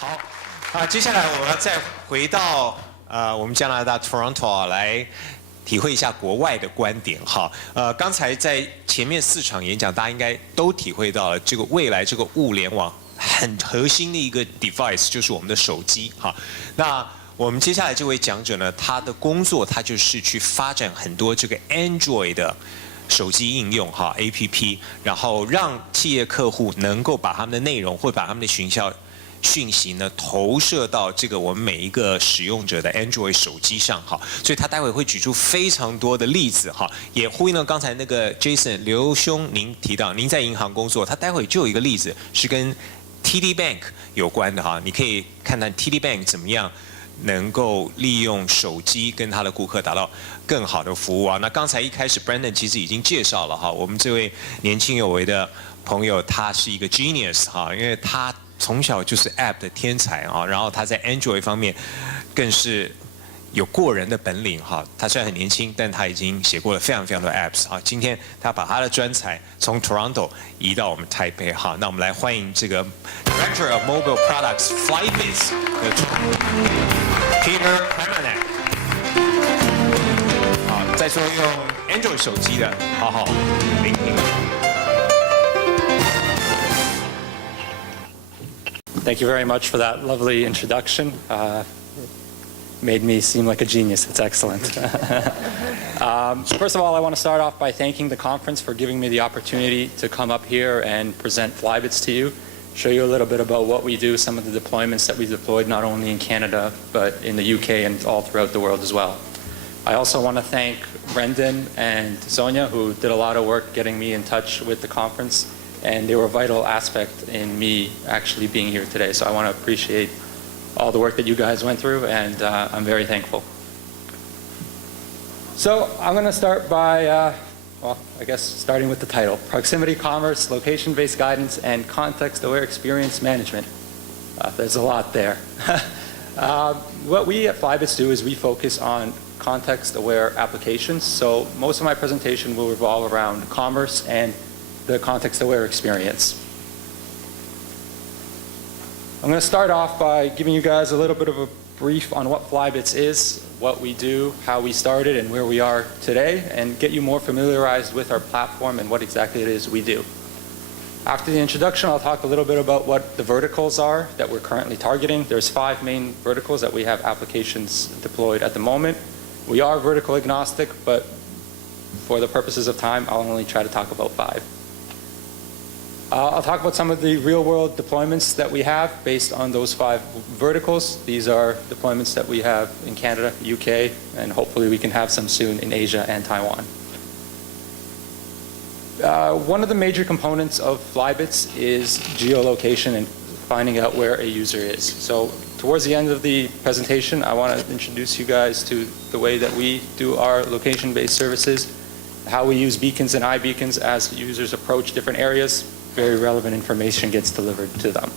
好，接下来我们要再回到我们加拿大 Toronto 来体会一下国外的观点哈。刚才在前面4场演讲，大家应该都体会到了这个未来这个物联网很核心的一个 device 就是我们的手机哈。那我们接下来这位讲者呢，他的工作他就是去发展很多这个 Android 的手机应用哈 APP， 然后让企业客户能够把他们的内容或把他们的讯息呢投射到这个我们每一个使用者的 Android 手机上哈，所以他待会会举出非常多的例子哈，也呼应了刚才那个 Jason 刘兄您提到您在银行工作，他待会就有一个例子是跟 TD Bank 有关的哈，你可以看看 TD Bank 怎么样能够利用手机跟他的顾客达到更好的服务啊。那刚才一开始 Brandon 其实已经介绍了哈，我们这位年轻有为的朋友他是一个 genius 哈，因为他从小就是 App 的天才啊，然后他在 Android 方面更是有过人的本领哈。他虽然很年轻，但他已经写过了非常非常多 Apps 啊。今天他把他的专才从 Toronto 移到我们台北哈，那我们来欢迎这个 Director of Mobile Products Flybits 的Petar Kramaric。好，在座用 Android 手機的，好好聆聽。Thank you very much for that lovely introduction. Made me seem like a genius. It's excellent. First of all, I want to start off by thanking the conference for giving me the opportunity to come up here and present Flybits to you, show you a little bit about what we do, some of the deployments that we deployed not only in Canada, but in the UK and all throughout the world as well. I also want to thank Brendan and Sonia, who did a lot of work getting me in touch with the conference, and they were a vital aspect in me actually being here today. So I want to appreciate all the work that you guys went through, and I'm very thankful. So I'm going to start by, well, I guess starting with the title, Proximity Commerce, Location-Based Guidance, and Context-Aware Experience Management. There's a lot there. What we at Flybits do is we focus on context-aware applications. So most of my presentation will revolve around commerce and the context-aware experience. I'm going to start off by giving you guys a little bit of a brief on what Flybits is, what we do, how we started, and where we are today, and get you more familiarized with our platform and what exactly it is we do. After the introduction, I'll talk a little bit about what the verticals are that we're currently targeting. There's 5 main verticals that we have applications deployed at the moment. We are vertical agnostic, but for the purposes of time, I'll only try to talk about 5. I'll talk about some of the real-world deployments that we have based on those 5 verticals. These are deployments that we have in Canada, UK, and hopefully we can have some soon in Asia and Taiwan. One of the major components of Flybits is geolocation and finding out where a user is. So towards the end of the presentation, I want to introduce you guys to the way that we do our location-based services, how we use beacons and iBeacons as users approach different areas. Very relevant information gets delivered to them.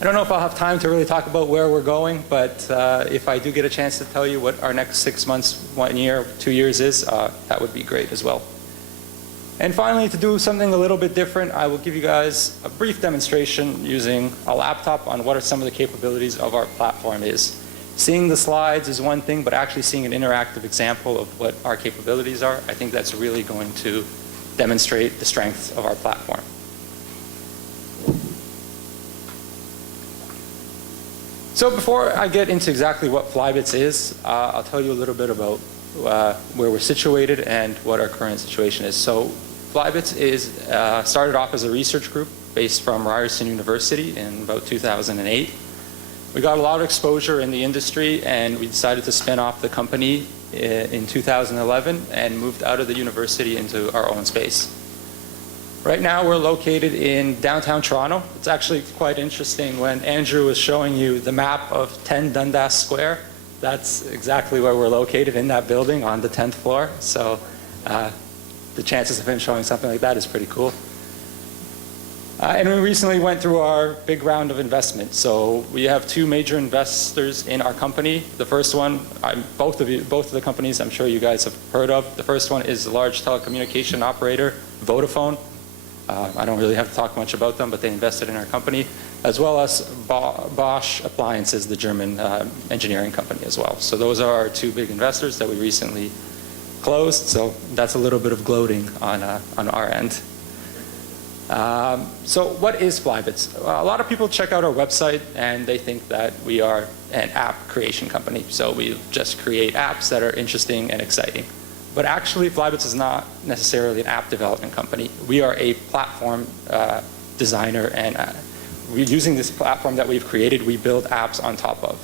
I don't know if I'll have time to really talk about where we're going, but if I do get a chance to tell you what our next 6 months, 1 year, 2 years is, that would be great as well. And finally, to do something a little bit different, I will give you guys a brief demonstration using a laptop on what are some of the capabilities of our platform is. Seeing the slides is one thing, but actually seeing an interactive example of what our capabilities are, I think that's really going to demonstrate the strength of our platform. So before I get into exactly what Flybits is, I'll tell you a little bit about where we're situated and what our current situation is. So Flybits is started off as a research group based from Ryerson University in about 2008. We got a lot of exposure in the industry, and we decided to spin off the company in 2011 and moved out of the university into our own space. Right now we're located in downtown Toronto. It's actually quite interesting when Andrew was showing you the map of 10 Dundas Square. That's exactly where we're located, in that building on the 10th floor. So the chances of him showing something like that is pretty cool. And we recently went through our big round of investment. So we have 2 major investors in our company. The first one, both of the companies I'm sure you guys have heard of. The first one is the large telecommunication operator, Vodafone. I don't really have to talk much about them, but they invested in our company. as well as Bosch Appliances, the German engineering company as well. So those are our two big investors that we recently closed. So that's a little bit of gloating on our end. So what is Flybits? A lot of people check out our website and they think that we are an app creation company. So we just create apps that are interesting and exciting. But actually, Flybits is not necessarily an app development company. We are a platform designer, and using this platform that we've created, we build apps on top of.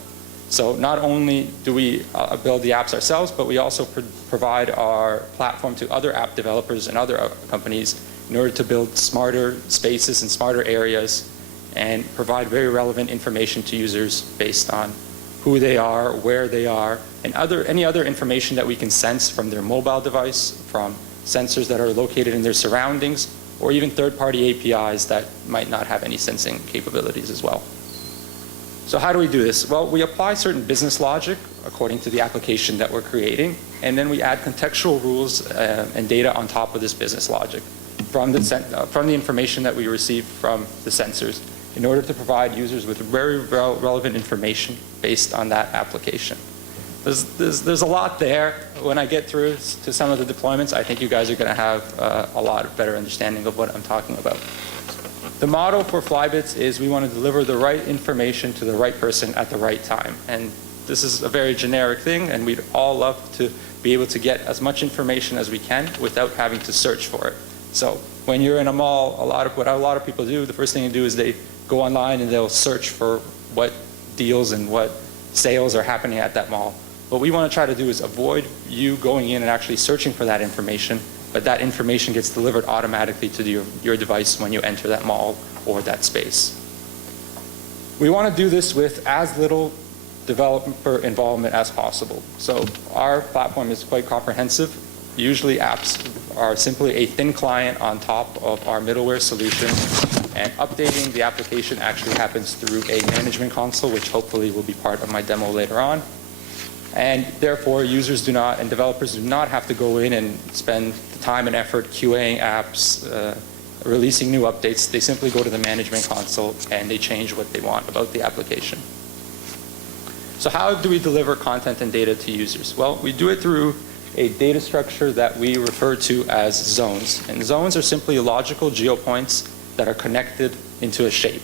So not only do we build the apps ourselves, but we also provide our platform to other app developers and other companies in order to build smarter spaces and smarter areas and provide very relevant information to users based on who they are, where they are, and any other information that we can sense from their mobile device, from sensors that are located in their surroundings, or even third-party APIs that might not have any sensing capabilities as well. So how do we do this? Well, we apply certain business logic according to the application that we're creating, and then we add contextual rules and data on top of this business logic from the information that we receive from the sensors in order to provide users with very relevant information based on that application. There's a lot there. When I get through to some of the deployments, I think you guys are going to have a lot better understanding of what I'm talking about. The motto for Flybits is we want to deliver the right information to the right person at the right time. And this is a very generic thing, and we'd all love to be able to get as much information as we can without having to search for it. So when you're in a mall, what a lot of people do, the first thing they do is they go online and they'll search for what deals and what sales are happening at that mall. What we want to try to do is avoid you going in and actually searching for that information, but that information gets delivered automatically to your device when you enter that mall or that space. We want to do this with as little developer involvement as possible. So our platform is quite comprehensive. Usually apps are simply a thin client on top of our middleware solution, and updating the application actually happens through a management console, which hopefully will be part of my demo later on. And therefore, users do not, and developers do not have to go in and spend the time and effort QAing apps, releasing new updates. They simply go to the management console and they change what they want about the application. So how do we deliver content and data to users? Well, we do it through a data structure that we refer to as zones. And zones are simply logical geopoints that are connected into a shape.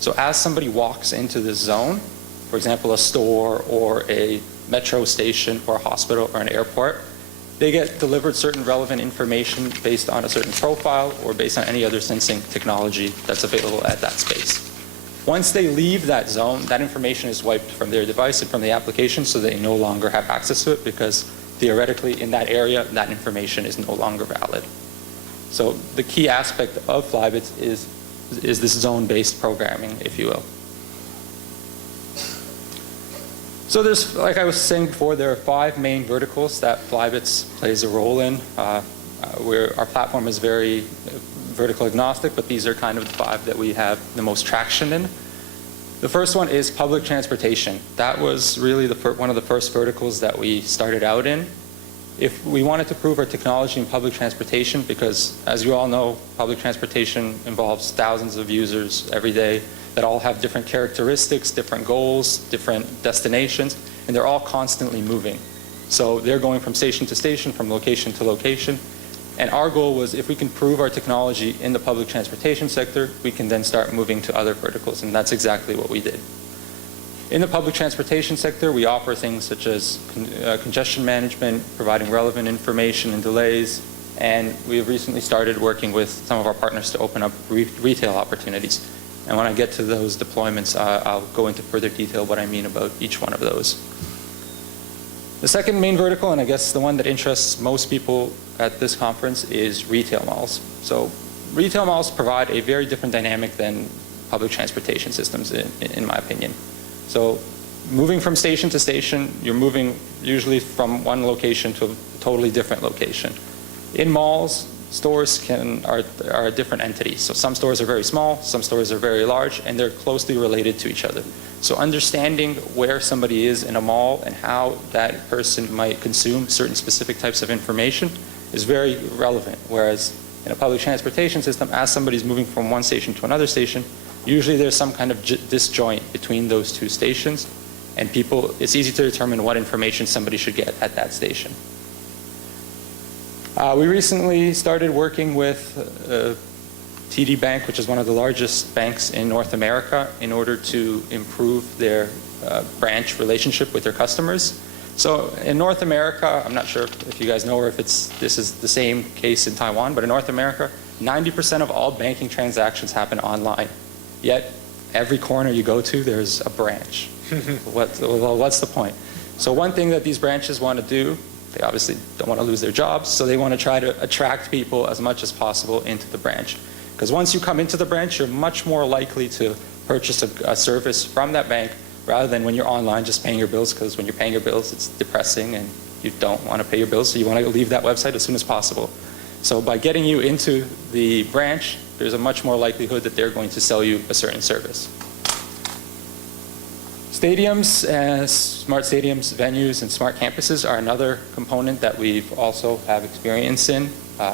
So as somebody walks into this zone, for example, a store or a metro station or a hospital or an airport, they get delivered certain relevant information based on a certain profile or based on any other sensing technology that's available at that space. Once they leave that zone, that information is wiped from their device and from the application, so they no longer have access to it, because theoretically in that area, that information is no longer valid. So the key aspect of Flybits is this zone-based programming, if you will. So there's, like I was saying before, there are 5 main verticals that Flybits plays a role in. Our platform is very vertical agnostic, but these are kind of the 5 that we have the most traction in. The first one is public transportation. That was really one of the first verticals that we started out in. If we wanted to prove our technology in public transportation, because as you all know, public transportation involves thousands of users every day that all have different characteristics, different goals, different destinations, and they're all constantly moving. So they're going from station to station, from location to location. And our goal was, if we can prove our technology in the public transportation sector, we can then start moving to other verticals, and that's exactly what we did. In the public transportation sector, we offer things such as congestion management, providing relevant information and delays, and we have recently started working with some of our partners to open up retail opportunities. And when I get to those deployments, I'll go into further detail what I mean about each one of those. The second main vertical, and I guess the one that interests most people at this conference, is retail malls. So retail malls provide a very different dynamic than public transportation systems, in my opinion. So moving from station to station, you're moving usually from one location to a totally different location. In malls, stores are a different entity. So some stores are very small, some stores are very large, and they're closely related to each other. So understanding where somebody is in a mall and how that person might consume certain specific types of information is very relevant. Whereas in a public transportation system, as somebody's moving from one station to another station, Usually there's some kind of disjoint between those two stations, and it's easy to determine what information somebody should get at that station. We recently started working with TD Bank, which is one of the largest banks in North America, in order to improve their branch relationship with their customers. So in North America, I'm not sure if you guys know or if this is the same case in Taiwan, but in North America, 90% of all banking transactions happen online. Yet every corner you go to, there's a branch. Well, what's the point? So one thing that these branches want to do, they obviously don't want to lose their jobs, so they want to try to attract people as much as possible into the branch. Because once you come into the branch, you're much more likely to purchase a service from that bank rather than when you're online just paying your bills, because when you're paying your bills, it's depressing and you don't want to pay your bills, so you want to leave that website as soon as possible. So by getting you into the branch, there's a much more likelihood that they're going to sell you a certain service. Stadiums, smart stadiums, venues, and smart campuses are another component that we've also have experience in.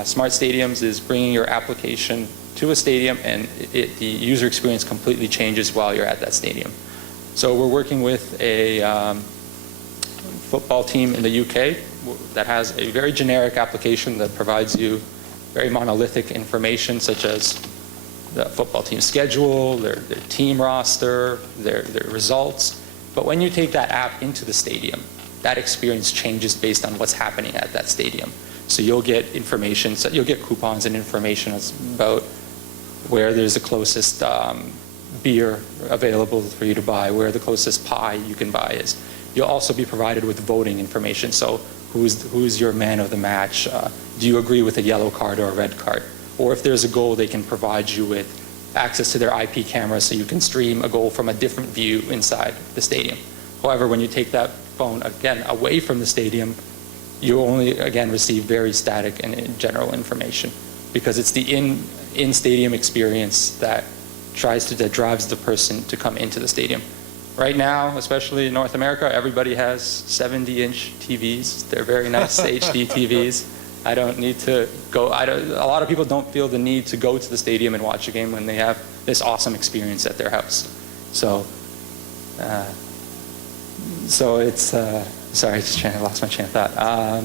Smart stadiums is bringing your application to a stadium, and the user experience completely changes while you're at that stadium. So we're working with a football team in the UK that has a very generic application that provides you very monolithic information, such as the football team schedule, their team roster, their results. But when you take that app into the stadium, that experience changes based on what's happening at that stadium. So you'll get information, so you'll get coupons and information about where there's the closest beer available for you to buy, where the closest pie you can buy is. You'll also be provided with voting information. So who's your man of the match? Do you agree with a yellow card or a red card? Or if there's a goal, they can provide you with access to their IP camera so you can stream a goal from a different view inside the stadium. However, when you take that phone, again, away from the stadium, you only, again, receive very static and general information, because it's the in-stadium experience that drives the person to come into the stadium. Right now, especially in North America, everybody has 70-inch TVs. They're very nice HD TVs. I don't need to go, a lot of people don't feel the need to go to the stadium and watch a game when they have this awesome experience at their house. So it's, sorry, I lost my train of thought.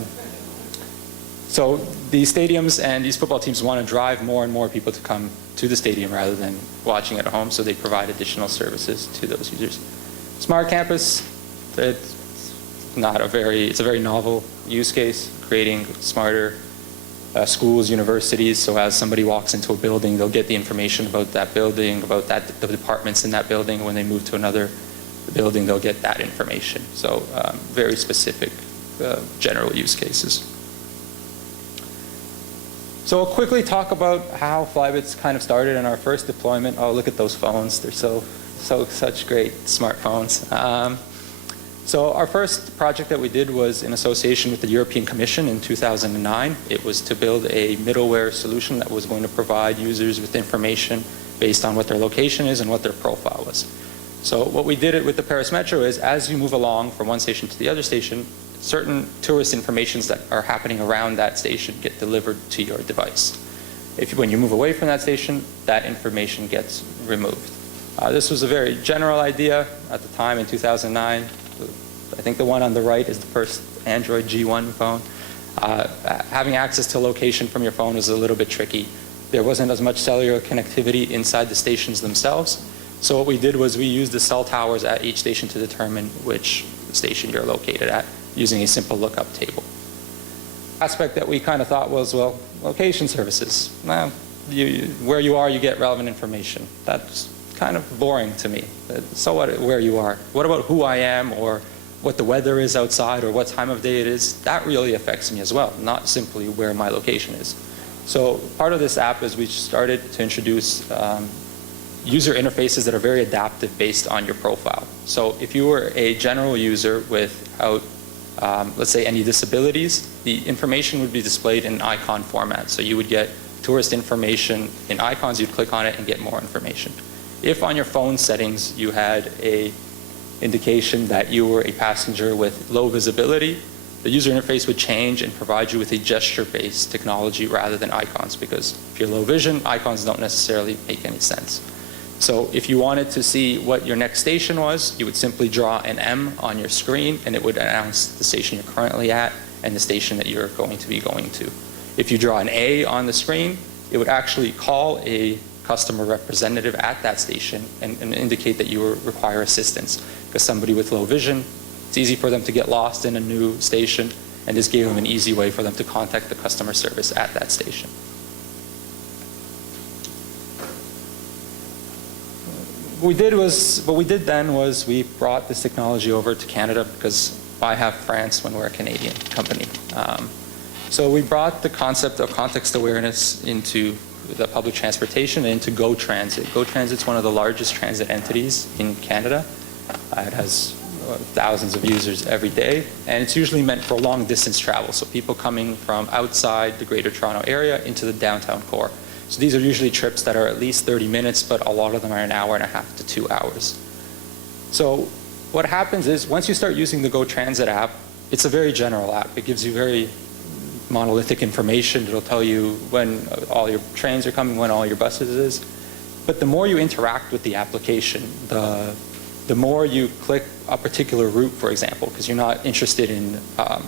So these stadiums and these football teams want to drive more and more people to come to the stadium rather than watching at home, so they provide additional services to those users. Smart campus, it's a very novel use case, creating smarter schools, universities, so as somebody walks into a building, they'll get the information about that building, about the departments in that building. When they move to another building, they'll get that information. So very specific general use cases. So I'll quickly talk about how Flybits kind of started in our first deployment. Oh, look at those phones. They're such great smartphones. So our first project that we did was in association with the European Commission in 2009. It was to build a middleware solution that was going to provide users with information based on what their location is and what their profile was. So what we did with the Paris Metro is, as you move along from one station to the other station, certain tourist informations that are happening around that station get delivered to your device. When you move away from that station, that information gets removed. This was a very general idea at the time in 2009. I think the one on the right is the first Android G1 phone. Having access to location from your phone was a little bit tricky. There wasn't as much cellular connectivity inside the stations themselves. So what we did was we used the cell towers at each station to determine which station you're located at, using a simple lookup table. Aspect that we kind of thought was, well, location services. Well, where you are, you get relevant information. That's kind of boring to me. So what, where you are? What about who I am, or what the weather is outside, or what time of day it is? That really affects me as well, not simply where my location is. So part of this app is we started to introduce user interfaces that are very adaptive based on your profile. So if you were a general user without, let's say, any disabilities, the information would be displayed in icon format. So you would get tourist information in icons, you'd click on it and get more information. If on your phone settings you had a indication that you were a passenger with low visibility, the user interface would change and provide you with a gesture-based technology rather than icons, because if you're low vision, icons don't necessarily make any sense. So if you wanted to see what your next station was, you would simply draw an M on your screen, and it would announce the station you're currently at and the station that you're going to be going to. If you draw an A on the screen, it would actually call a customer representative at that station and indicate that you require assistance. Because somebody with low vision, it's easy for them to get lost in a new station, and this gave them an easy way for them to contact the customer service at that station. What we did then was we brought this technology over to Canada because I have France when we're a Canadian company. So we brought the concept of context awareness into the public transportation and into Go Transit. Go Transit's one of the largest transit entities in Canada. It has thousands of users every day, and it's usually meant for long distance travel, so people coming from outside the Greater Toronto area into the downtown core. So these are usually trips that are at least 30 minutes, but a lot of them are an hour and a half to 2 hours. So what happens is once you start using the Go Transit app, it's a very general app. It gives you very monolithic information. It'll tell you when all your trains are coming, when all your buses is. But the more you interact with the application, the more you click a particular route, for example, because you're not interested in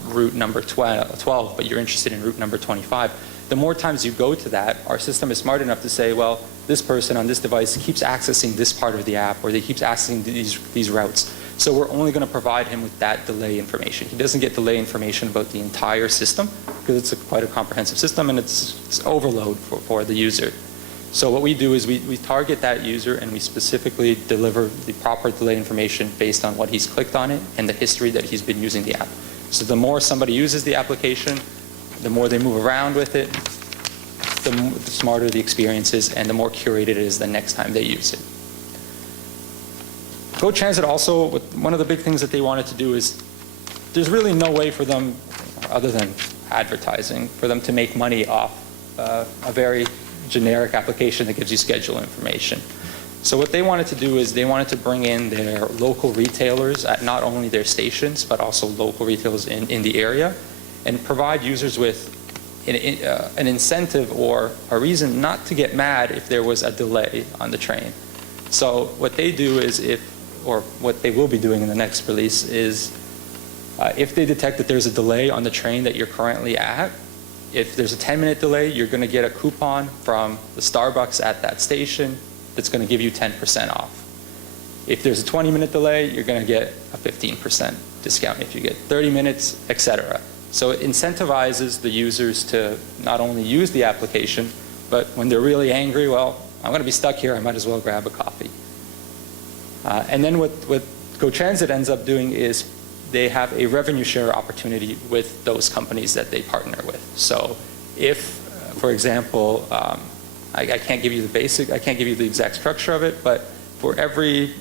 route number 12, but you're interested in route number 25. The more times you go to that, our system is smart enough to say, well, this person on this device keeps accessing this part of the app, or they keep accessing these routes. So we're only going to provide him with that delay information. He doesn't get delay information about the entire system, because it's quite a comprehensive system, and it's overload for the user. So what we do is we target that user, and we specifically deliver the proper delay information based on what he's clicked on it and the history that he's been using the app. So the more somebody uses the application, the more they move around with it, the smarter the experience is, and the more curated it is the next time they use it. Go Transit also, one of the big things that they wanted to do is there's really no way for them, other than advertising, for them to make money off a very generic application that gives you schedule information. So what they wanted to do is they wanted to bring in their local retailers at not only their stations, but also local retailers in the area, and provide users with an incentive or a reason not to get mad if there was a delay on the train. So what they do is or what they will be doing in the next release is if they detect that there's a delay on the train that you're currently at, if there's a 10-minute delay, you're going to get a coupon from the Starbucks at that station that's going to give you 10% off. If there's a 20-minute delay, you're going to get a 15% discount if you get 30 minutes, etc. So it incentivizes the users to not only use the application, but when they're really angry, well, I'm going to be stuck here, I might as well grab a coffee. And then what Go Transit ends up doing is they have a revenue share opportunity with those companies that they partner with. So if, for example, I can't give you the exact structure of it, but for every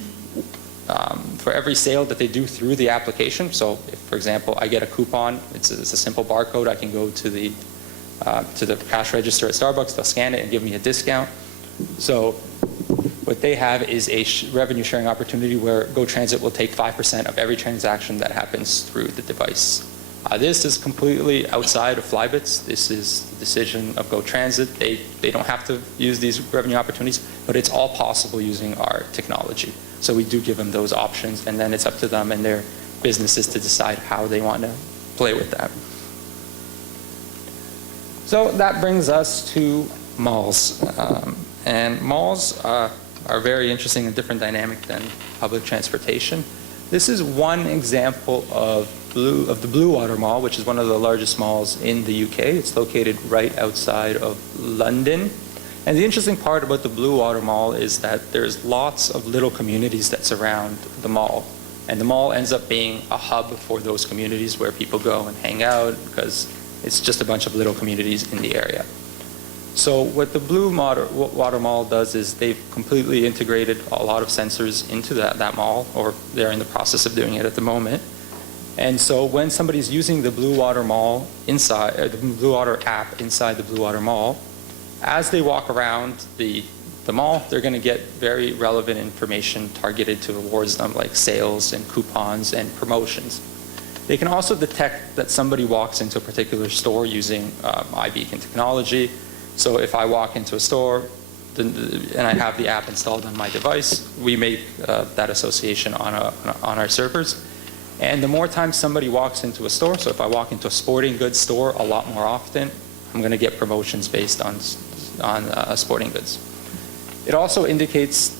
sale that they do through the application, so if, for example, I get a coupon, it's a simple barcode, I can go to the cash register at Starbucks, they'll scan it and give me a discount. So what they have is a revenue sharing opportunity where Go Transit will take 5% of every transaction that happens through the device. This is completely outside of Flybits. This is the decision of Go Transit. They don't have to use these revenue opportunities, but it's all possible using our technology. So we do give them those options, and then it's up to them and their businesses to decide how they want to play with that. So that brings us to malls. And malls are very interesting and different dynamic than public transportation. This is one example of the Blue Water Mall, which is one of the largest malls in the UK. It's located right outside of London. And the interesting part about the Blue Water Mall is that there's lots of little communities that surround the mall. And the mall ends up being a hub for those communities where people go and hang out because it's just a bunch of little communities in the area. So what the Blue Water Mall does is they've completely integrated a lot of sensors into that mall, or they're in the process of doing it at the moment. And so when somebody's using the Blue Water Mall inside, or the Blue Water app inside the Blue Water Mall, as they walk around the mall, they're going to get very relevant information targeted towards them, like sales and coupons and promotions. They can also detect that somebody walks into a particular store using iBeacon technology. So if I walk into a store, and I have the app installed on my device, we make that association on our servers. And the more times somebody walks into a store, so if I walk into a sporting goods store a lot more often, I'm going to get promotions based on sporting goods. It also indicates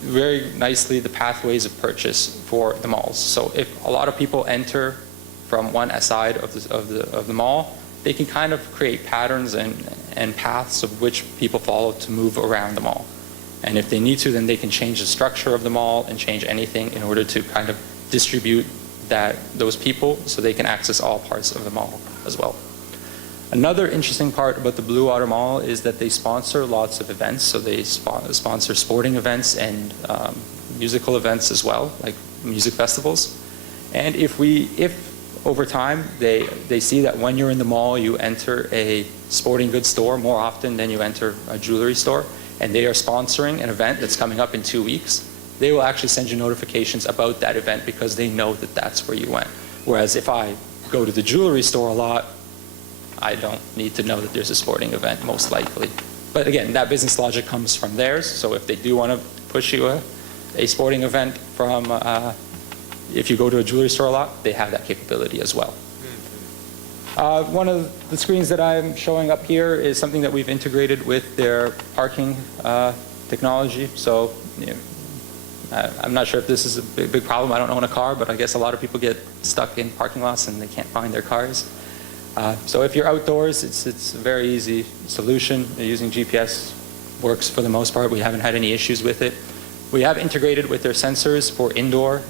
very nicely the pathways of purchase for the malls. So if a lot of people enter from one side of the mall, they can kind of create patterns and paths of which people follow to move around the mall. And if they need to, then they can change the structure of the mall and change anything in order to kind of distribute those people so they can access all parts of the mall as well. Another interesting part about the Blue Water Mall is that they sponsor lots of events. So they sponsor sporting events and musical events as well, like music festivals. And if over time they see that when you're in the mall you enter a sporting goods store more often than you enter a jewelry store, and they are sponsoring an event that's coming up in 2 weeks, they will actually send you notifications about that event because they know that that's where you went. Whereas if I go to the jewelry store a lot, I don't need to know that there's a sporting event, most likely. But again, that business logic comes from theirs. So if they do want to push you a sporting event from, if you go to a jewelry store a lot, they have that capability as well. One of the screens that I'm showing up here is something that we've integrated with their parking technology. So I'm not sure if this is a big problem. I don't own a car, but I guess a lot of people get stuck in parking lots and they can't find their cars. So if you're outdoors, it's a very easy solution. Using GPS works for the most part. We haven't had any issues with it. We have integrated with their sensors for indoor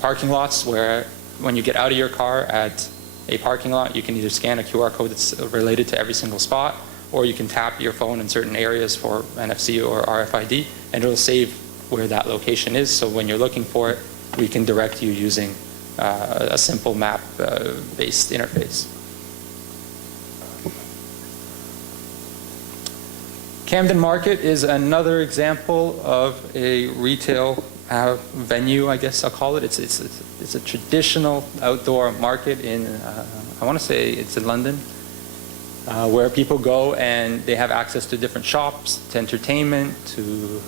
parking lots, where when you get out of your car at a parking lot, you can either scan a QR code that's related to every single spot, or you can tap your phone in certain areas for NFC or RFID, and it'll save where that location is. So when you're looking for it, we can direct you using a simple map-based interface. Camden Market is another example of a retail venue, I guess I'll call it. It's a traditional outdoor market in, I want to say it's in London, where people go and they have access to different shops, to entertainment, to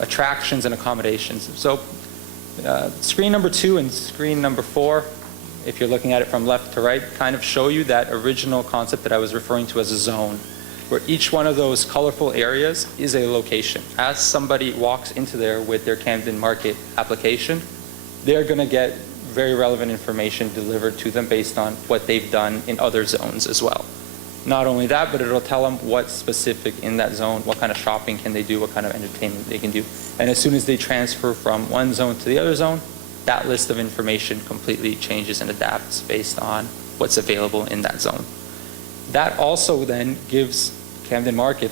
attractions and accommodations. So screen number 2 and screen number 4, if you're looking at it from left to right, kind of show you that original concept that I was referring to as a zone, where each one of those colorful areas is a location. As somebody walks into there with their Camden Market application, they're going to get very relevant information delivered to them based on what they've done in other zones as well. Not only that, but it'll tell them what's specific in that zone, what kind of shopping can they do, what kind of entertainment they can do. And as soon as they transfer from one zone to the other zone, that list of information completely changes and adapts based on what's available in that zone. That also then gives Camden Market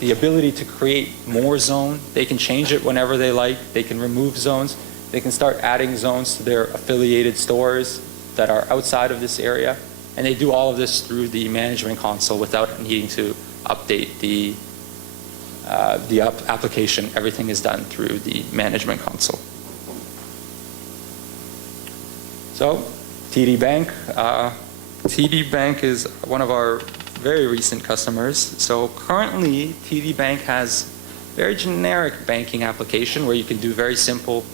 the ability to create more zone. They can change it whenever they like. They can remove zones. They can start adding zones to their affiliated stores that are outside of this area. And they do all of this through the management console without needing to update the application. Everything is done through the management console. So, TD Bank. TD Bank is one of our very recent customers. So currently, TD Bank has very generic banking application where you can do very simple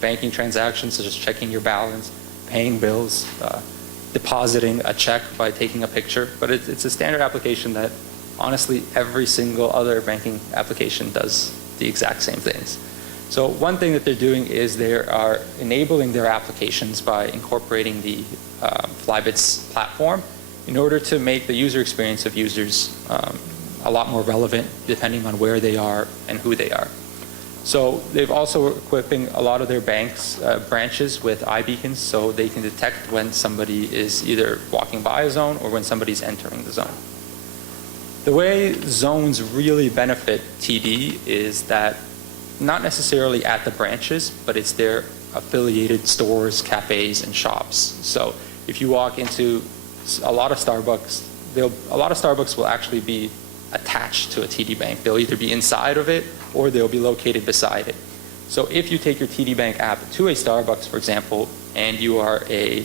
banking transactions, such as checking your balance, paying bills, depositing a check by taking a picture. But it's a standard application that honestly every single other banking application does the exact same things. So one thing that they're doing is they are enabling their applications by incorporating the Flybits platform in order to make the user experience of users a lot more relevant depending on where they are and who they are. So they've also equipping a lot of their branches with iBeacons so they can detect when somebody is either walking by a zone or when somebody's entering the zone. The way zones really benefit TD is that not necessarily at the branches, but it's their affiliated stores, cafes, and shops. So if you walk into a lot of Starbucks, a lot of Starbucks will actually be attached to a TD Bank. They'll either be inside of it or they'll be located beside it. So if you take your TD Bank app to a Starbucks, for example, and you are a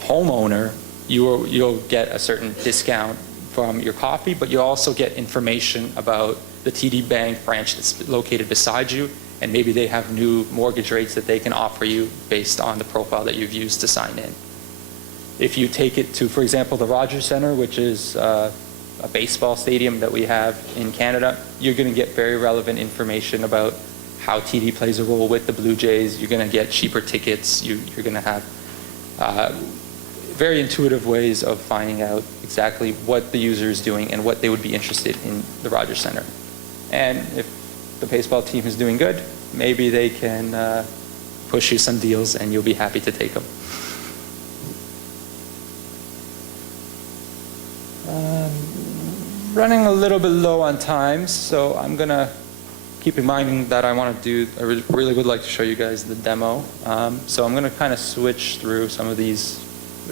homeowner, you'll get a certain discount from your coffee, but you also get information about the TD Bank branch that's located beside you, and maybe they have new mortgage rates that they can offer you based on the profile that you've used to sign in. If you take it to, for example, the Rogers Centre, which is a baseball stadium that we have in Canada, you're going to get very relevant information about how TD plays a role with the Blue Jays. You're going to get cheaper tickets. You're going to have very intuitive ways of finding out exactly what the user is doing and what they would be interested in the Rogers Centre. And if the baseball team is doing good, maybe they can push you some deals and you'll be happy to take them. Running a little bit low on time, so I'm going to keep in mind that I really would like to show you guys the demo. So I'm going to kind of switch through some of these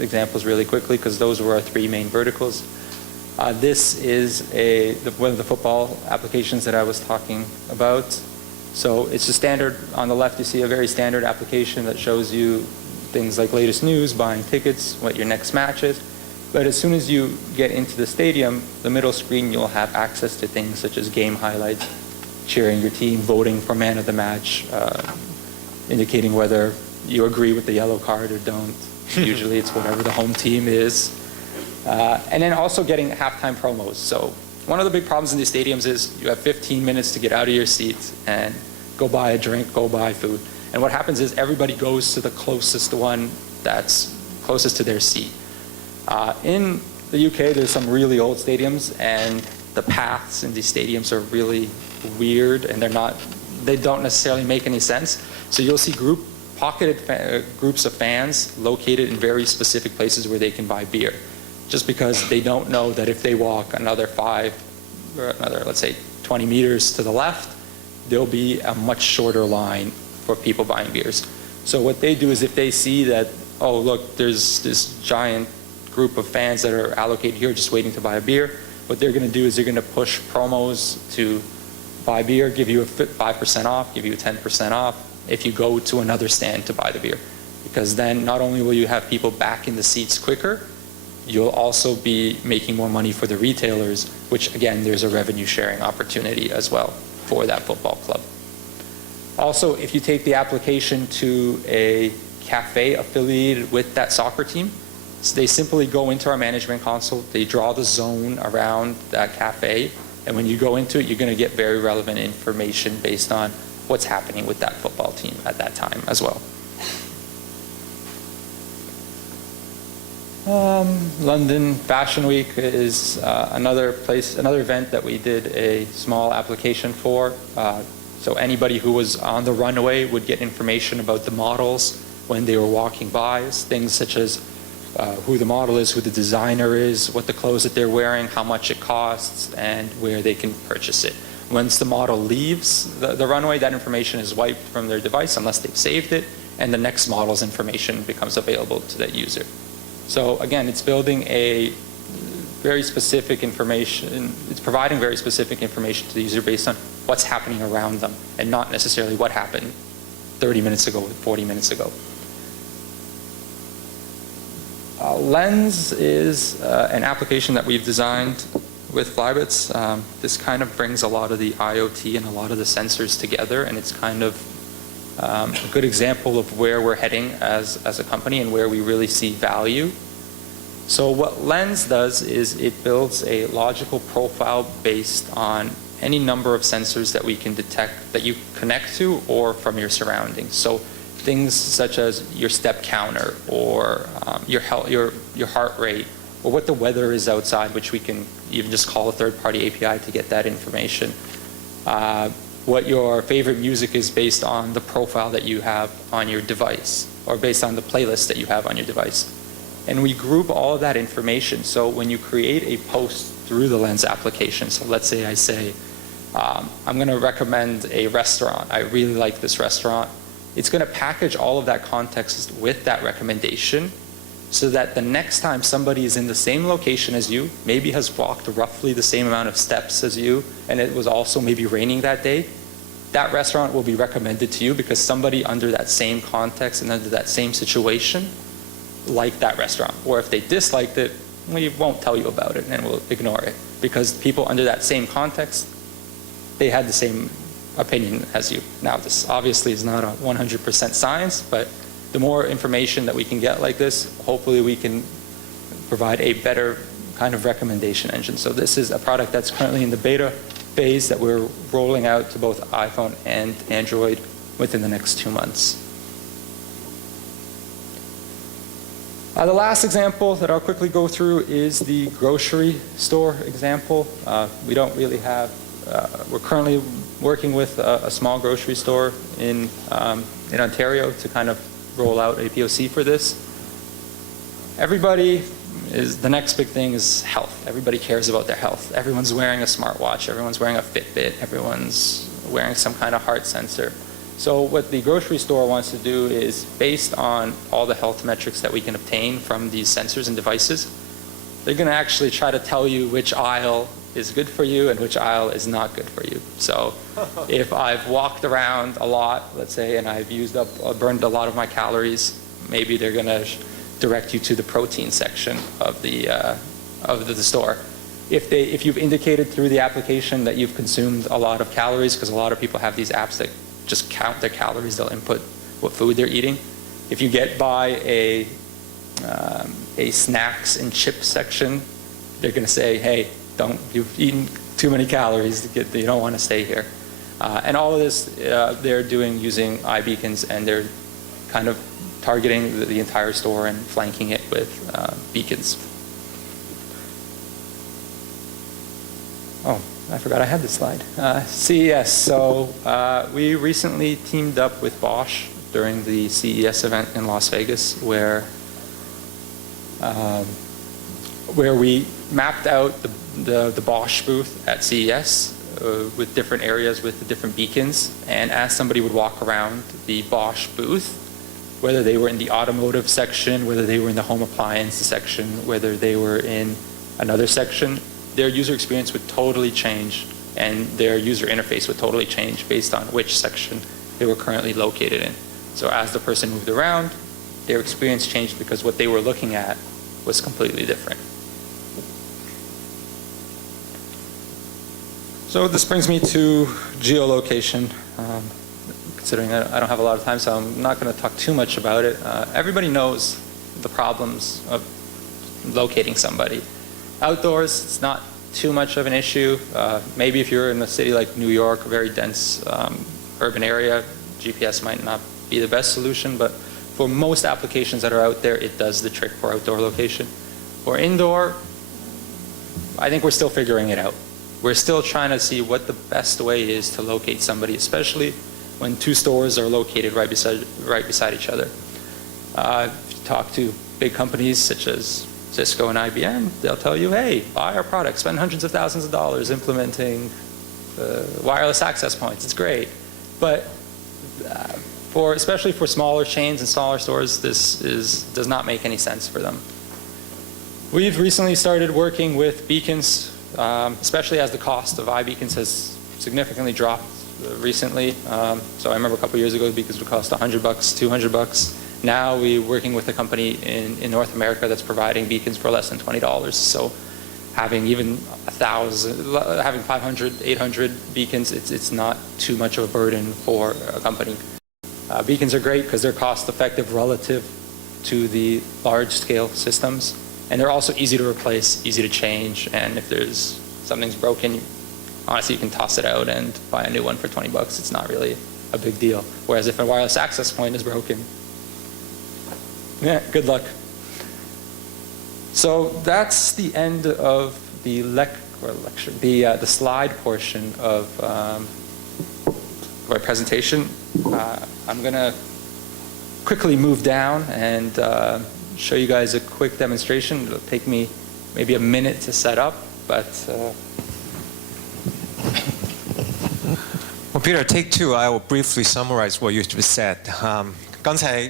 examples really quickly because those were our three main verticals. This is one of the football applications that I was talking about. So it's a standard, on the left you see a very standard application that shows you things like latest news, buying tickets, what your next match is. But as soon as you get into the stadium, the middle screen, you'll have access to things such as game highlights, cheering your team, voting for man of the match, indicating whether you agree with the yellow card or don't. Usually it's whatever the home team is. And then also getting halftime promos. So one of the big problems in these stadiums is you have 15 minutes to get out of your seat and go buy a drink, go buy food. And what happens is everybody goes to the closest one that's closest to their seat. In the UK, there's some really old stadiums, and the paths in these stadiums are really weird, and they don't necessarily make any sense. So you'll see pocketed groups of fans located in very specific places where they can buy beer, just because they don't know that if they walk another let's say 20 meters to the left, there'll be a much shorter line for people buying beers. So what they do is if they see that, oh look, there's this giant group of fans that are allocated here just waiting to buy a beer, what they're going to do is they're going to push promos to buy beer, give you a 5% off, give you a 10% off if you go to another stand to buy the beer. Because then not only will you have people back in the seats quicker, you'll also be making more money for the retailers, which again, there's a revenue sharing opportunity as well for that football club. Also, if you take the application to a cafe affiliated with that soccer team, so they simply go into our management console, they draw the zone around that cafe, and when you go into it, you're going to get very relevant information based on what's happening with that football team at that time as well. London Fashion Week is another event that we did a small application for. So anybody who was on the runway would get information about the models when they were walking by, things such as who the model is, who the designer is, what the clothes that they're wearing, how much it costs, and where they can purchase it. Once the model leaves the runway, that information is wiped from their device unless they've saved it, and the next model's information becomes available to that user. So again, it's building a very specific information, it's providing very specific information to the user based on what's happening around them, and not necessarily what happened 30 minutes ago, 40 minutes ago. Lens is an application that we've designed with Flybits. This kind of brings a lot of the IoT and a lot of the sensors together, and it's kind of a good example of where we're heading as a company and where we really see value. So what Lens does is it builds a logical profile based on any number of sensors that we can detect that you connect to or from your surroundings. So things such as your step counter or your heart rate, or what the weather is outside, which we can even just call a third-party API to get that information. What your favorite music is based on the profile that you have on your device, or based on the playlist that you have on your device. And we group all of that information. So when you create a post through the Lens application, so let's say I say, I'm going to recommend a restaurant. I really like this restaurant. It's going to package all of that context with that recommendation so that the next time somebody is in the same location as you, maybe has walked roughly the same amount of steps as you, and it was also maybe raining that day, that restaurant will be recommended to you because somebody under that same context and under that same situation liked that restaurant. Or if they disliked it, we won't tell you about it and we'll ignore it because people under that same context, they had the same opinion as you. Now, this obviously is not a 100% science, but the more information that we can get like this, hopefully we can provide a better kind of recommendation engine. So this is a product that's currently in the beta phase that we're rolling out to both iPhone and Android within the next 2 months. The last example that I'll quickly go through is the grocery store example. We don't really have, we're currently working with a small grocery store in Ontario to kind of roll out a POC for this. The next big thing is health. Everybody cares about their health. Everyone's wearing a smartwatch, everyone's wearing a Fitbit, everyone's wearing some kind of heart sensor. So what the grocery store wants to do is, based on all the health metrics that we can obtain from these sensors and devices, they're going to actually try to tell you which aisle is good for you and which aisle is not good for you. So if I've walked around a lot, let's say, and I've burned a lot of my calories, maybe they're going to direct you to the protein section of the store. If you've indicated through the application that you've consumed a lot of calories, because a lot of people have these apps that just count their calories, they'll input what food they're eating. If you get by a snacks and chips section, they're going to say, hey, you've eaten too many calories, you don't want to stay here. And all of this they're doing using iBeacons, and they're kind of targeting the entire store and flanking it with beacons. Oh, I forgot I had this slide. CES. So we recently teamed up with Bosch during the CES event in Las Vegas, where we mapped out the Bosch booth at CES with different areas with the different beacons. And as somebody would walk around the Bosch booth, whether they were in the automotive section, whether they were in the home appliance section, whether they were in another section, their user experience would totally change, and their user interface would totally change based on which section they were currently located in. So as the person moved around, their experience changed because what they were looking at was completely different. So this brings me to geolocation. Considering I don't have a lot of time, so I'm not going to talk too much about it. Everybody knows the problems of locating somebody. Outdoors, it's not too much of an issue. Maybe if you're in a city like New York, a very dense urban area, GPS might not be the best solution, but for most applications that are out there, it does the trick for outdoor location. For indoor, I think we're still figuring it out. We're still trying to see what the best way is to locate somebody, especially when two stores are located right beside each other. If you talk to big companies such as Cisco and IBM, they'll tell you, hey, buy our product, spend hundreds of thousands of dollars implementing wireless access points. It's great. But especially for smaller chains and smaller stores, this does not make any sense for them. We've recently started working with beacons, especially as the cost of iBeacons has significantly dropped recently. So I remember a couple years ago, beacons would cost $100, $200. Now we're working with a company in North America that's providing beacons for less than $20. So having even 1,000, having 500, 800 beacons, it's not too much of a burden for a company. Beacons are great because they're cost effective relative to the large scale systems. And they're also easy to replace, easy to change. And if something's broken, honestly, you can toss it out and buy a new one for $20. It's not really a big deal. Whereas if a wireless access point is broken, yeah, good luck. So that's the end of the lecture, the slide portion of my presentation. I'm going to quickly move down and show you guys a quick demonstration. It'll take me maybe a minute to set up, but Well, Peter, take two. I will briefly summarize what you just said. 刚才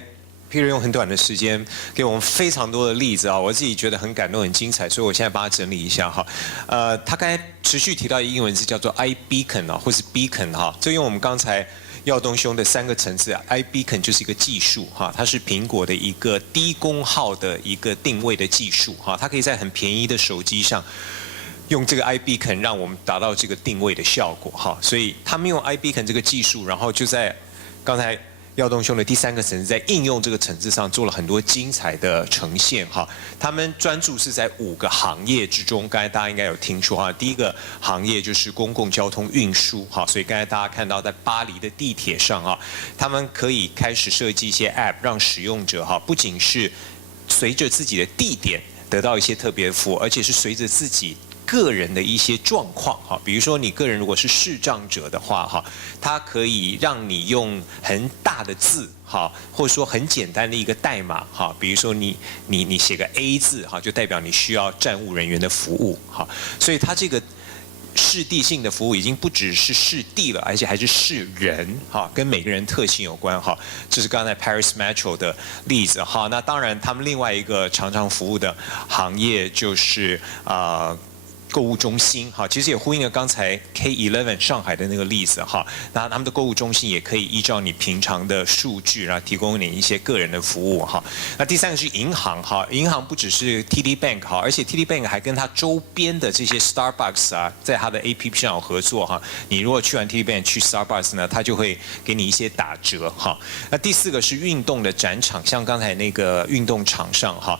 Peter 用很短的时间给我们非常多的例子啊，我自己觉得很感动、很精彩，所以我现在把它整理一下哈。他刚才持续提到一个英文字叫做 iBeacon 啊，或是 beacon 哈，这用我们刚才耀东兄的3个层次 ，iBeacon 就是一个技术哈，它是苹果的一个低功耗的一个定位的技术哈，它可以在很便宜的手机上用这个 iBeacon 让我们达到这个定位的效果哈，所以他们用 iBeacon 这个技术，然后就在刚才耀东兄的第3个层次，在应用这个层次上做了很多精彩的呈现哈。他们专注是在5个行业之中，刚才大家应该有听说哈。第一个行业就是公共交通运输哈，所以刚才大家看到在巴黎的地铁上哈，他们可以开始设计一些 App， 让使用者哈不仅是随着自己的地点得到一些特别的服务，而且是随着自己个人的一些状况哈，比如说你个人如果是视障者的话哈，它可以让你用很大的字哈，或者说很简单的一个代码哈，比如说你写个 A 字哈，就代表你需要站务人员的服务哈，所以它这个视地性的服务已经不只是视地了，而且还是视人哈，跟每个人特性有关哈。这是刚才 Paris Metro 的例子哈。那当然，他们另外一个常常服务的行业就是购物中心哈，其实也呼应了刚才 K11 上海的那个例子哈。那他们的购物中心也可以依照你平常的数据，然后提供你一些个人的服务哈。那第3个是银行哈，银行不只是 TD Bank 哈，而且 TD Bank 还跟它周边的这些 Starbucks 啊，在它的 APP 上有合作哈。你如果去完 TD Bank 去 Starbucks 呢，它就会给你一些打折哈。那第4个是运动的展场，像刚才那个运动场上哈，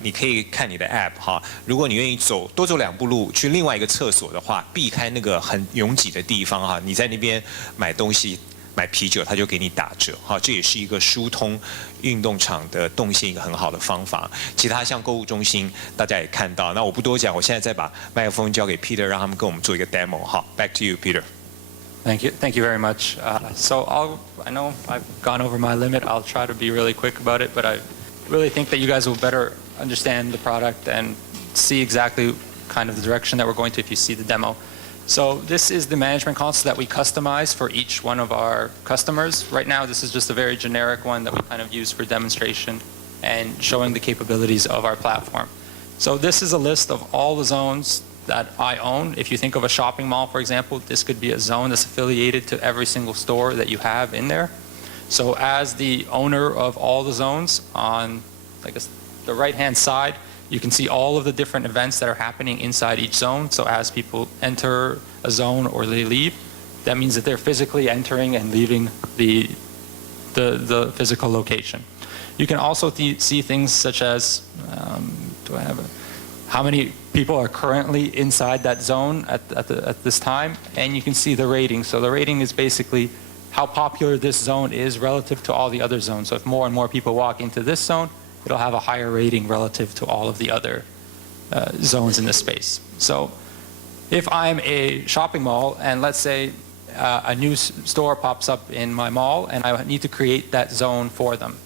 你可以看你的 App 哈，如果你愿意多走2步路去另外一个厕所的话，避开那个很拥挤的地方哈，你在那边买东西买啤酒，他就给你打折哈，这也是一个疏通运动场的动线一个很好的方法。其他像购物中心，大家也看到，那我不多讲，我现在再把麦克风交给 Peter， 让他们跟我们做一个 demo 哈。Back to you, Peter. Thank you very much. I know I've gone over my limit. I'll try to be really quick about it, but I really think that you guys will better understand the product and see exactly kind of the direction that we're going to if you see the demo. So this is the management console that we customize for each one of our customers. Right now, this is just a very generic one that we kind of use for demonstration and showing the capabilities of our platform. So this is a list of all the zones that I own. If you think of a shopping mall, for example, this could be a zone that's affiliated to every single store that you have in there. So as the owner of all the zones, on I guess the right-hand side, you can see all of the different events that are happening inside each zone. So as people enter a zone or they leave, that means that they're physically entering and leaving the physical location. You can also see things such as, how many people are currently inside that zone at this time, and you can see the rating. So the rating is basically how popular this zone is relative to all the other zones. So if more and more people walk into this zone, it'll have a higher rating relative to all of the other zones in the space. So if I'm a shopping mall and let's say a new store pops up in my mall and I need to create that zone for them.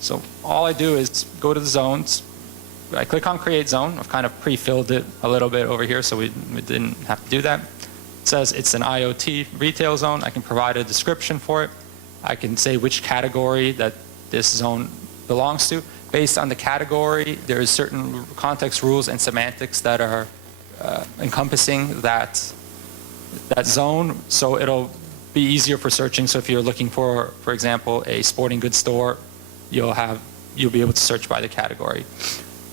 So all I do is go to the zones, I click on create zone. I've kind of pre-filled it a little bit over here so we didn't have to do that. It says it's an IoT retail zone. I can provide a description for it. I can say which category that this zone belongs to. Based on the category, there is certain context rules and semantics that are encompassing that zone, so it'll be easier for searching. So if you're looking for example, a sporting goods store, you'll be able to search by the category.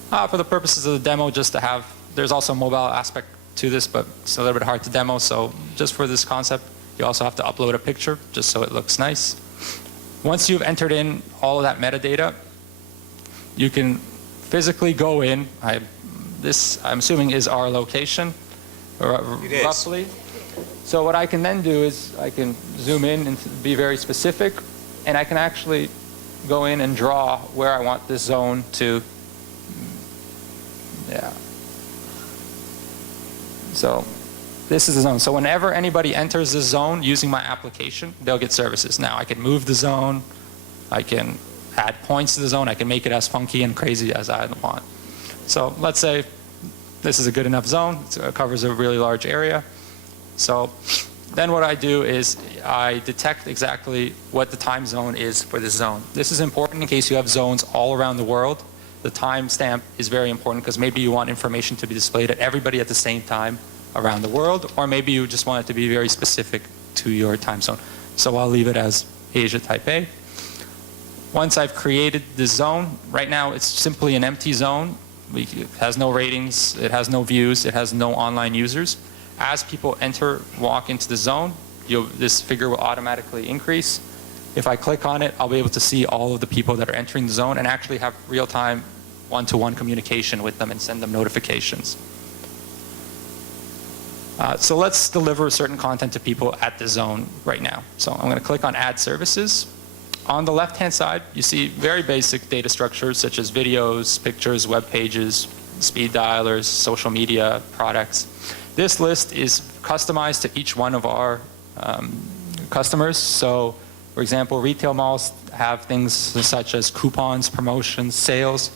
For the purposes of the demo, just to have, there's also a mobile aspect to this, but it's a little bit hard to demo. So just for this concept, you also have to upload a picture just so it looks nice. Once you've entered in all of that metadata, you can physically go in. This, I'm assuming, is our location, roughly. So what I can then do is I can zoom in and be very specific, and I can actually go in and draw where I want this zone to. Yeah. So this is the zone. So whenever anybody enters this zone using my application, they'll get services. Now I can move the zone. I can add points to the zone. I can make it as funky and crazy as I want. So let's say this is a good enough zone. It covers a really large area. So then what I do is I detect exactly what the time zone is for this zone. This is important in case you have zones all around the world. The timestamp is very important because maybe you want information to be displayed at everybody at the same time around the world, or maybe you just want it to be very specific to your time zone. So I'll leave it as Asia Type A. Once I've created this zone, right now it's simply an empty zone. It has no ratings, it has no views, it has no online users. As people walk into the zone, this figure will automatically increase. If I click on it, I'll be able to see all of the people that are entering the zone and actually have real-time one-to-one communication with them and send them notifications. So let's deliver certain content to people at the zone right now. So I'm going to click on Add Services. On the left-hand side, you see very basic data structures such as videos, pictures, web pages, speed dialers, social media, products. This list is customized to each one of our customers. So, for example, retail malls have things such as coupons, promotions, sales,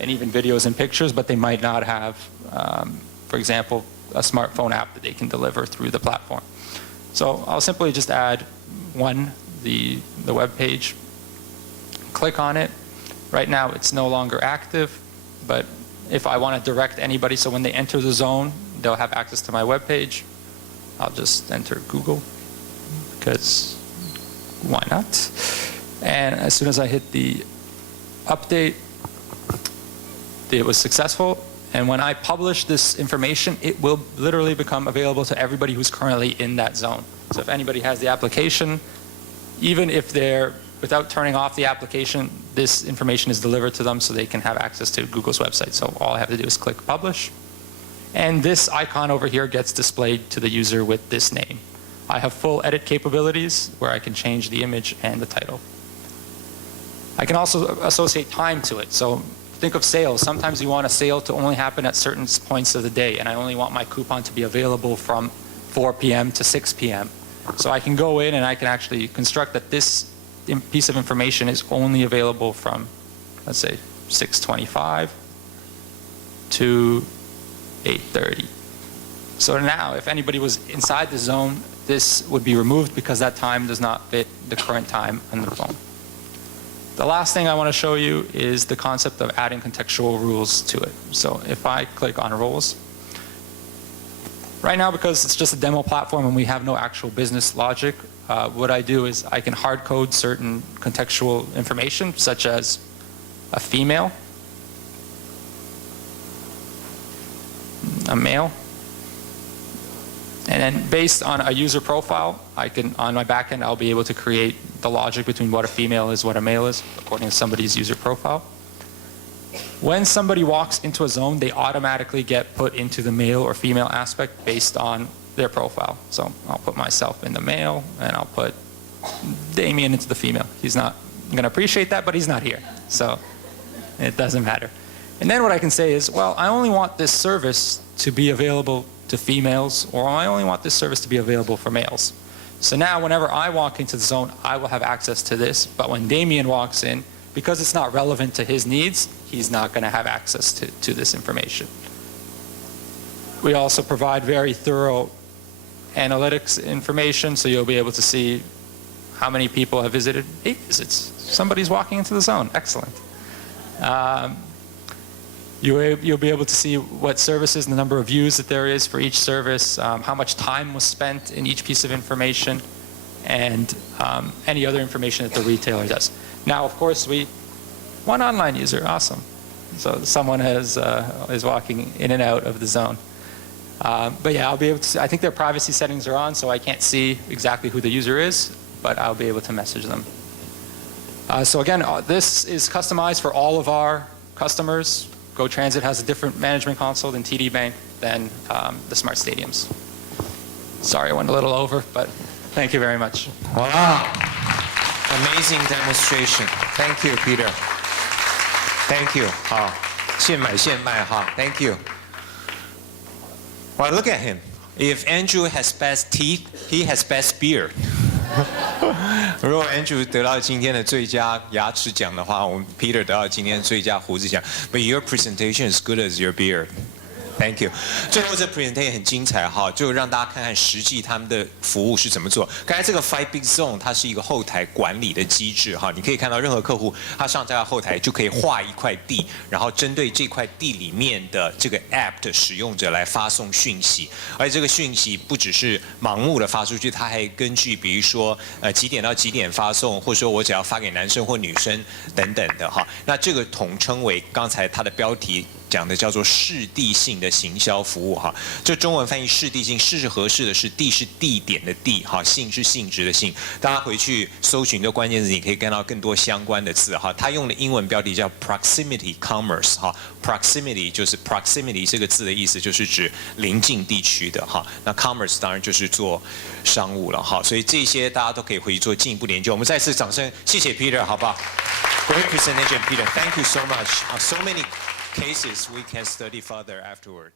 and even videos and pictures, but they might not have, for example, a smartphone app that they can deliver through the platform. So I'll simply just add the web page, click on it. Right now it's no longer active, but if I want to direct anybody so when they enter the zone, they'll have access to my web page, I'll just enter Google, because why not? And as soon as I hit the update, it was successful. And when I publish this information, it will literally become available to everybody who's currently in that zone. So if anybody has the application, even if they're, without turning off the application, this information is delivered to them so they can have access to Google's website. So all I have to do is click publish. And this icon over here gets displayed to the user with this name. I have full edit capabilities where I can change the image and the title. I can also associate time to it. So think of sales. Sometimes you want a sale to only happen at certain points of the day, and I only want my coupon to be available from 4 p.m. to 6 p.m. So I can go in and I can actually construct that this piece of information is only available from, let's say, 6:25 to 8:30. So now, if anybody was inside the zone, this would be removed because that time does not fit the current time on the phone. The last thing I want to show you is the concept of adding contextual rules to it. So if I click on rules, right now because it's just a demo platform and we have no actual business logic, what I do is I can hard code certain contextual information such as a female, a male, and then based on a user profile, I can, on my backend, I'll be able to create the logic between what a female is, what a male is, according to somebody's user profile. When somebody walks into a zone, they automatically get put into the male or female aspect based on their profile. So I'll put myself in the male, and I'll put Damien into the female. He's not going to appreciate that, but he's not here. So it doesn't matter. And then what I can say is, well, I only want this service to be available to females, or I only want this service to be available for males. So now whenever I walk into the zone, I will have access to this, but when Damien walks in, because it's not relevant to his needs, he's not going to have access to this information. We also provide very thorough analytics information, so you'll be able to see how many people have visited. 8 visits. Somebody's walking into the zone. Excellent. You'll be able to see what services and the number of views that there is for each service, how much time was spent in each piece of information, and any other information that the retailer does. Now, of course, one online user, awesome. So someone is walking in and out of the zone. But yeah, I'll be able to see, I think their privacy settings are on, so I can't see exactly who the user is, but I'll be able to message them. So again, this is customized for all of our customers. Go Transit has a different management console than TD Bank, than the smart stadiums. Sorry, I went a little over, but thank you very much. Wow. Amazing demonstration. Thank you, Peter. Thank you. 好，现买现卖哈。Thank you. Well, look at him. If Andrew has best teeth, he has best beard. 如果 Andrew 得到今天的最佳牙齿奖的话，我们 Peter 得到今天最佳胡子奖。But your presentation is good as your beard. Thank you。最后这 presentation 很精彩哈，就让大家看看实际他们的服务是怎么做。刚才这个 Flybits Zone 它是一个后台管理的机制哈，你可以看到任何客户他上这个后台就可以划一块地，然后针对这块地里面的这个 app 的使用者来发送讯息，而且这个讯息不只是盲目的发出去，它还根据比如说几点到几点发送，或者说我只要发给男生或女生等等的哈，那这个统称为刚才它的标题讲的叫做适地性的行销服务哈，这中文翻译适地性，适是合适的适，地是地点的地哈，性是性质的性。大家回去搜寻这关键字，你可以看到更多相关的字哈。它用的英文标题叫 proximity commerce 哈 ，proximity 就是 proximity 这个字的意思就是指邻近地区的哈，那 commerce 当然就是做商务了哈，所以这些大家都可以回去做进一步研究。我们再次掌声，谢谢 Peter 好不好 ？Great presentation, Peter. Thank you so much. So many cases we can study further afterward.